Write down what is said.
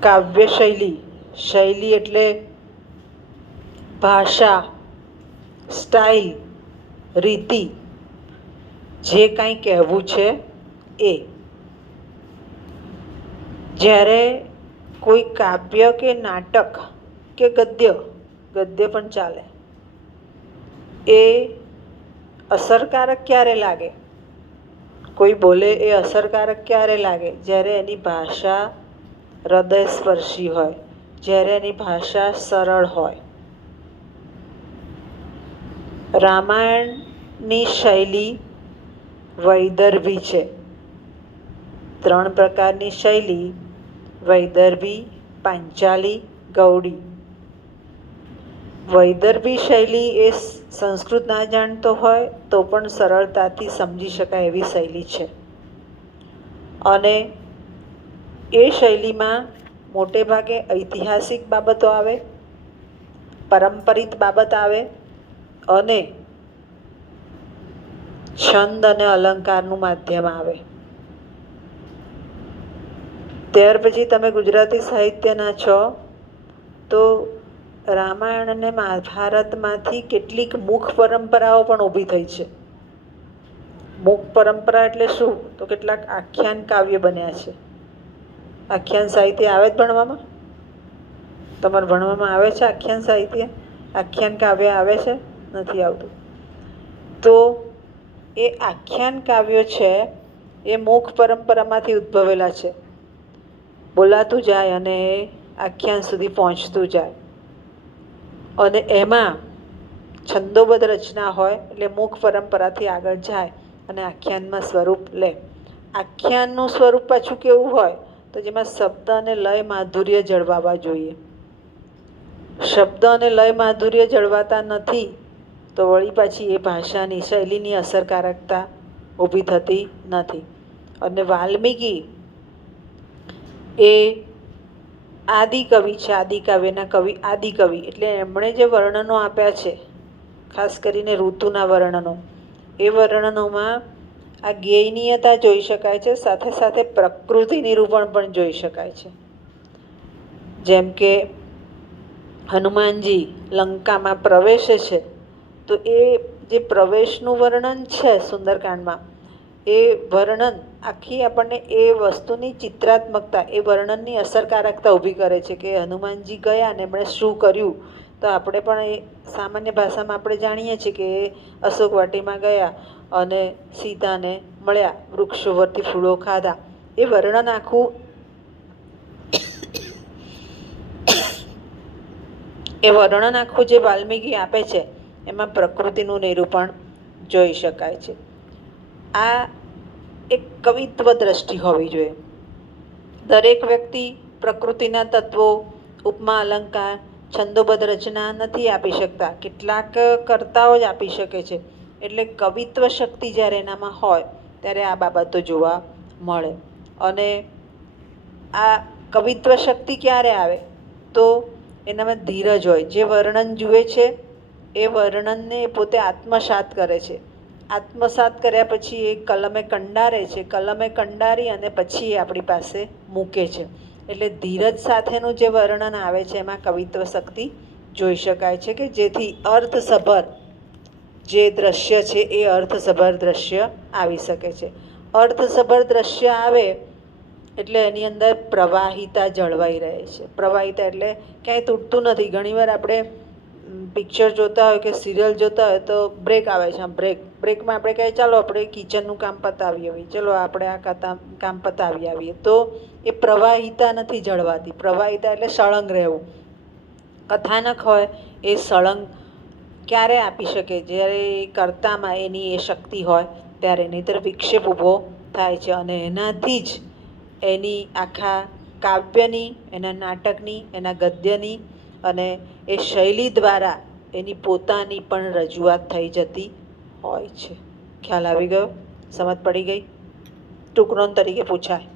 કાવ્ય શૈલી, શૈલી એટલે ભાષા, સ્ટાઇલ, રીતિ, જે કાંઈ કહેવું છે એ. જ્યારે કોઈ કાવ્ય કે નાટક કે ગદ્ય પણ ચાલે, એ અસરકારક ક્યારે લાગે? કોઈ બોલે એ અસરકારક ક્યારે લાગે? જ્યારે એની ભાષા હૃદયસ્પર્શી હોય, જ્યારે એની ભાષા સરળ હોય. રામાયણની શૈલી વૈદર્ભી છે. 3 પ્રકારની શૈલી: વૈદર્ભી, પાંચાલી, ગૌડી. વૈદર્ભી શૈલી એ સંસ્કૃત ના જાણતો હોય તો પણ સરળતાથી સમજી શકાય એવી શૈલી છે. અને એ શૈલીમાં મોટે ભાગે ઐતિહાસિક બાબતો આવે, પારંપરિક બાબત આવે અને છંદ અને અલંકારનું માધ્યમ આવે. ત્યાર પછી તમે ગુજરાતી સાહિત્યના છો તો રામાયણ અને મહાભારતમાંથી કેટલીક મુખ પરંપરાઓ પણ ઊભી થઈ છે. મુખ પરંપરા એટલે શું? તો કેટલાક આખ્યાન કાવ્ય બન્યા છે. આખ્યાન સાહિત્ય આવે જ ભણવામાં? તમારે ભણવામાં આવે છે આખ્યાન સાહિત્ય? આખ્યાન કાવ્ય આવે છે? નથી આવતું. તો એ આખ્યાન કાવ્યો છે એ મુખ પરંપરામાંથી ઉદ્ભવેલા છે. બોલાતું જાય અને આખ્યાન સુધી પહોંચતું જાય. અને એમાં છંદોબદ્ધ રચના હોય એટલે મુખ પરંપરાથી આગળ જાય અને આખ્યાનમાં સ્વરૂપ લે. આખ્યાનનું સ્વરૂપ પાછું કેવું હોય? તો જેમાં શબ્દ અને લય માધુર્ય જળવાવા જોઈએ. શબ્દ અને લય માધુર્ય જળવાતા નથી તો વળી પાછી એ ભાષાની શૈલીની અસરકારકતા ઊભી થતી નથી. અને વાલ્મીકી એ આદિકવિ છે. આદિકાવ્યના કવિ આદિકવિ એટલે એમણે જે વર્ણનો આપ્યા છે, ખાસ કરીને ઋતુના વર્ણનો, એ વર્ણનોમાં આ જ્ઞેયનીયતા જોઈ શકાય છે. સાથે સાથે પ્રકૃતિ નિરૂપણ પણ જોઈ શકાય છે. જેમ કે હનુમાનજી લંકામાં પ્રવેશે છે તો એ જે પ્રવેશનું વર્ણન છે સુંદરકાંડમાં, એ વર્ણન આખી આપણને એ વસ્તુની ચિત્રાત્મકતા, એ વર્ણનની અસરકારકતા ઊભી કરે છે કે હનુમાનજી ગયા ને એમણે શું કર્યું. તો આપણે પણ એ સામાન્ય ભાષામાં આપણે જાણીએ છીએ કે એ અશોક વાટીમાં ગયા અને સીતાને મળ્યા, વૃક્ષો પરથી ફૂલો ખાધા. એ વર્ણન આખું જે વાલ્મીકી આપે છે એમાં પ્રકૃતિનું નિરૂપણ જોઈ શકાય છે. આ એક કવિત્વ દ્રષ્ટિ હોવી જોઈએ. દરેક વ્યક્તિ પ્રકૃતિના તત્વો, ઉપમા અલંકાર, છંદોબદ્ધ રચના નથી આપી શકતા. કેટલાક કર્તાઓ જ આપી શકે છે. એટલે કવિત્વ શક્તિ જ્યારે એનામાં હોય ત્યારે આ બાબતો જોવા મળે. અને આ કવિત્વ શક્તિ ક્યારે આવે? તો એનામાં ધીરજ હોય. જે વર્ણન જુએ છે એ વર્ણનને પોતે આત્મસાત કરે છે. આત્મસાત કર્યા પછી એ કલમે કંડારે છે. કલમે કંડારી અને પછી એ આપણી પાસે મૂકે છે. એટલે ધીરજ સાથેનું જે વર્ણન આવે છે એમાં કવિત્વ શક્તિ જોઈ શકાય છે કે જેથી અર્થસભર જે દ્રશ્ય છે એ અર્થસભર દ્રશ્ય આવી શકે છે. અર્થસભર દ્રશ્ય આવે એટલે એની અંદર પ્રવાહિતા જળવાઈ રહે છે. પ્રવાહિતા એટલે ક્યાંય તૂટતું નથી. ઘણીવાર આપણે પિક્ચર જોતા હોય કે સિરિયલ જોતા હોય તો બ્રેક આવે છે. આમ બ્રેકમાં આપણે કહીએ ચાલો આપણે કિચનનું કામ પતાવી આવીએ, ચલો આપણે આ કામ પતાવી આવીએ. તો એ પ્રવાહિતા નથી જળવાતી. પ્રવાહિતા એટલે સળંગ રહેવું. કથાનક હોય એ સળંગ ક્યારે આપી શકે? જ્યારે એ કર્તામાં એની એ શક્તિ હોય ત્યારે. નહીંતર વિક્ષેપ ઊભો થાય છે. અને એનાથી જ એની આખા કાવ્યની, એના નાટકની, એના ગદ્યની અને એ શૈલી દ્વારા એની પોતાની પણ રજૂઆત થઈ જતી હોય છે. ખ્યાલ આવી ગયો? સમજ પડી ગઈ? ટૂંક નોંધ તરીકે પૂછાય.